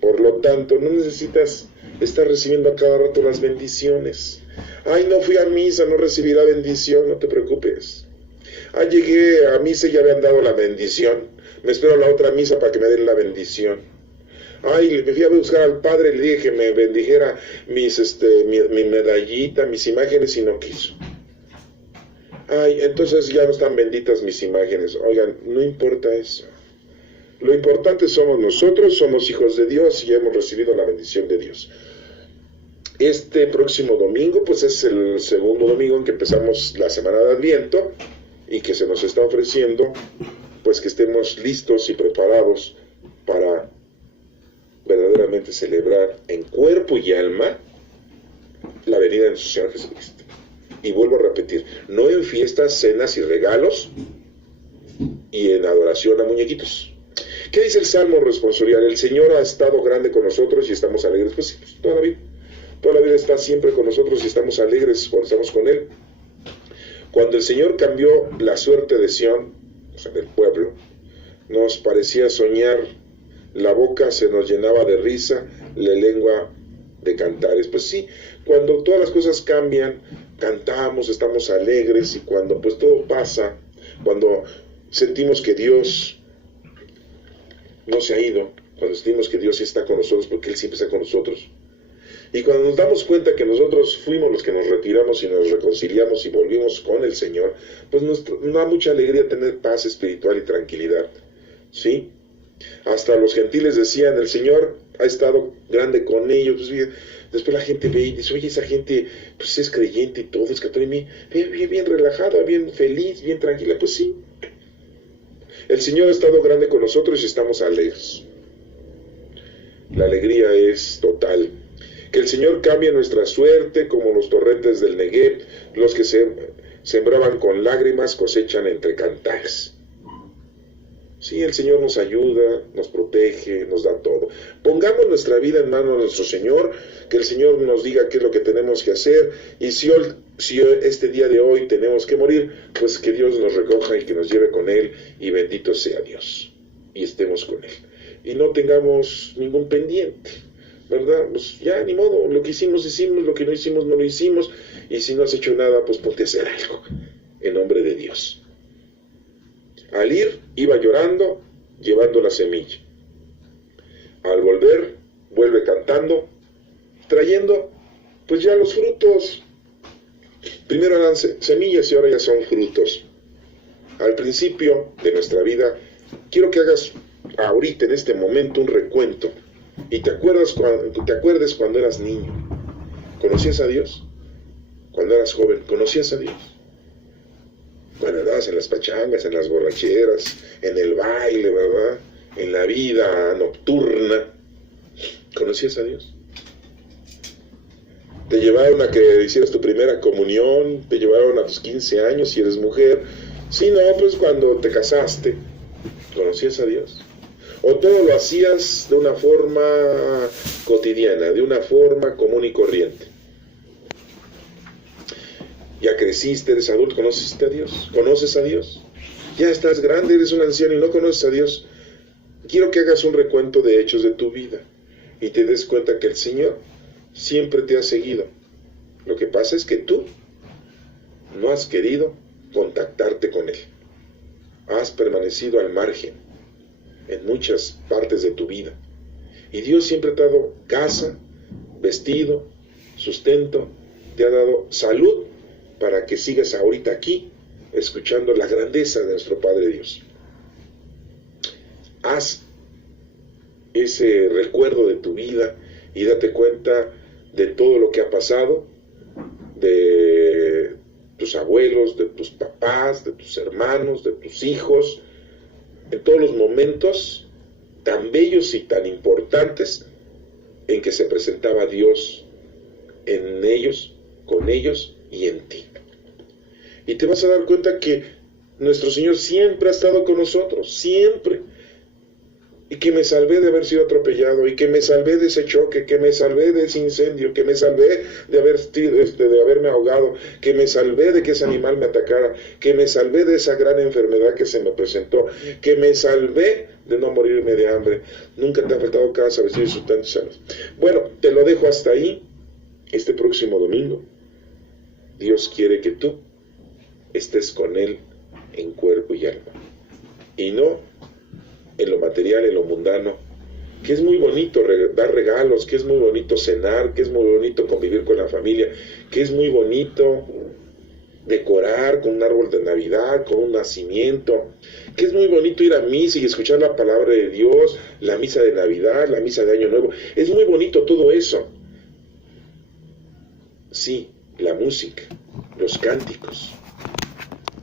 Por lo tanto, no necesitas estar recibiendo a cada rato las bendiciones. Ay, no fui a misa, no recibí la bendición, no te preocupes. Ay, llegué a misa y ya me han dado la bendición. Me espero a la otra misa para que me den la bendición. Ay, me fui a buscar al Padre y le dije que me bendijera mi medallita, mis imágenes, y no quiso. Ay, entonces ya no están benditas mis imágenes. Oigan, no importa eso. Lo importante somos nosotros, somos hijos de Dios y hemos recibido la bendición de Dios. Este próximo domingo, pues es el segundo domingo en que empezamos la semana de Adviento y que se nos está ofreciendo, pues que estemos listos y preparados para verdaderamente celebrar en cuerpo y alma la venida de nuestro Señor Jesucristo. Y vuelvo a repetir, no en fiestas, cenas y regalos y en adoración a muñequitos. ¿Qué dice el Salmo responsorial? El Señor ha estado grande con nosotros y estamos alegres. Pues sí, pues toda la vida está siempre con nosotros y estamos alegres cuando estamos con Él. Cuando el Señor cambió la suerte de Sión, o sea, del pueblo, nos parecía soñar, la boca se nos llenaba de risa, la lengua de cantares. Pues sí, cuando todas las cosas cambian, cantamos, estamos alegres, y cuando pues todo pasa, cuando sentimos que Dios no se ha ido, cuando sentimos que Dios está con nosotros, porque Él siempre está con nosotros, y cuando nos damos cuenta que nosotros fuimos los que nos retiramos y nos reconciliamos y volvimos con el Señor, pues nos da mucha alegría tener paz espiritual y tranquilidad, ¿sí? Hasta los gentiles decían, el Señor ha estado grande con ellos. Pues, después la gente ve y dice, oye, esa gente pues es creyente y todo, es católica, bien relajada, bien feliz, bien tranquila. Pues sí, el Señor ha estado grande con nosotros y estamos alegres. La alegría es total. Que el Señor cambie nuestra suerte como los torrentes del Negev, los que sembraban con lágrimas cosechan entre cantares. Sí, el Señor nos ayuda, nos protege, nos da todo. Pongamos nuestra vida en manos de nuestro Señor, que el Señor nos diga qué es lo que tenemos que hacer, y si este día de hoy tenemos que morir, pues que Dios nos recoja y que nos lleve con Él, y bendito sea Dios, y estemos con Él. Y no tengamos ningún pendiente, ¿verdad? Pues ya, ni modo, lo que hicimos, lo que no hicimos, no lo hicimos, y si no has hecho nada, pues ponte a hacer algo, en nombre de Dios. Al ir, iba llorando, llevando la semilla. Al volver, vuelve cantando, trayendo, pues ya los frutos. Primero eran semillas y ahora ya son frutos. Al principio de nuestra vida, quiero que hagas ahorita, en este momento, un recuento. Y te acuerdes cuando eras niño. ¿Conocías a Dios? Cuando eras joven, ¿conocías a Dios? Cuando andabas en las pachangas, en las borracheras, en el baile, ¿verdad? En la vida nocturna. ¿Conocías a Dios? Te llevaron a que hicieras tu primera comunión, te llevaron a tus 15 años si eres mujer. Si no, pues cuando te casaste, ¿conocías a Dios? ¿O todo lo hacías de una forma cotidiana, de una forma común y corriente? Ya creciste, eres adulto, ¿conoces a Dios? ¿Conoces a Dios? Ya estás grande, eres un anciano y no conoces a Dios. Quiero que hagas un recuento de hechos de tu vida y te des cuenta que el Señor siempre te ha seguido. Lo que pasa es que tú no has querido contactarte con Él. Has permanecido al margen en muchas partes de tu vida. Y Dios siempre te ha dado casa, vestido, sustento, te ha dado salud para que sigas ahorita aquí escuchando la grandeza de nuestro Padre Dios. Haz ese recuerdo de tu vida y date cuenta de todo lo que ha pasado, de tus abuelos, de tus papás, de tus hermanos, de tus hijos, en todos los momentos tan bellos y tan importantes en que se presentaba Dios en ellos, con ellos y en ti. Y te vas a dar cuenta que nuestro Señor siempre ha estado con nosotros, siempre. y que me salvé de haber sido atropellado, y que me salvé de ese choque, que me salvé de ese incendio, que me salvé de haberme ahogado, que me salvé de que ese animal me atacara, que me salvé de esa gran enfermedad que se me presentó, que me salvé de no morirme de hambre. Nunca te ha faltado casa, vestido y sustento y salud. Bueno, te lo dejo hasta ahí. Este próximo domingo, Dios quiere que tú estés con Él en cuerpo y alma, y no en lo material, en lo mundano, que es muy bonito dar regalos, que es muy bonito cenar, que es muy bonito convivir con la familia, que es muy bonito decorar con un árbol de Navidad, con un nacimiento, que es muy bonito ir a misa y escuchar la palabra de Dios, la misa de Navidad, la misa de Año Nuevo. Es muy bonito todo eso. Sí, la música, los cánticos.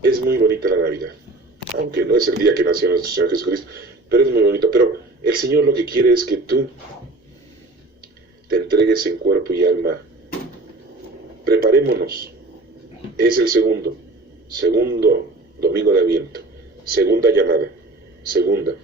Es muy bonita la Navidad, aunque no es el día que nació nuestro Señor Jesucristo, pero es muy bonito. Pero el Señor lo que quiere es que tú te entregues en cuerpo y alma. Preparémonos. Es el segundo domingo de Adviento, segunda llamada, segunda.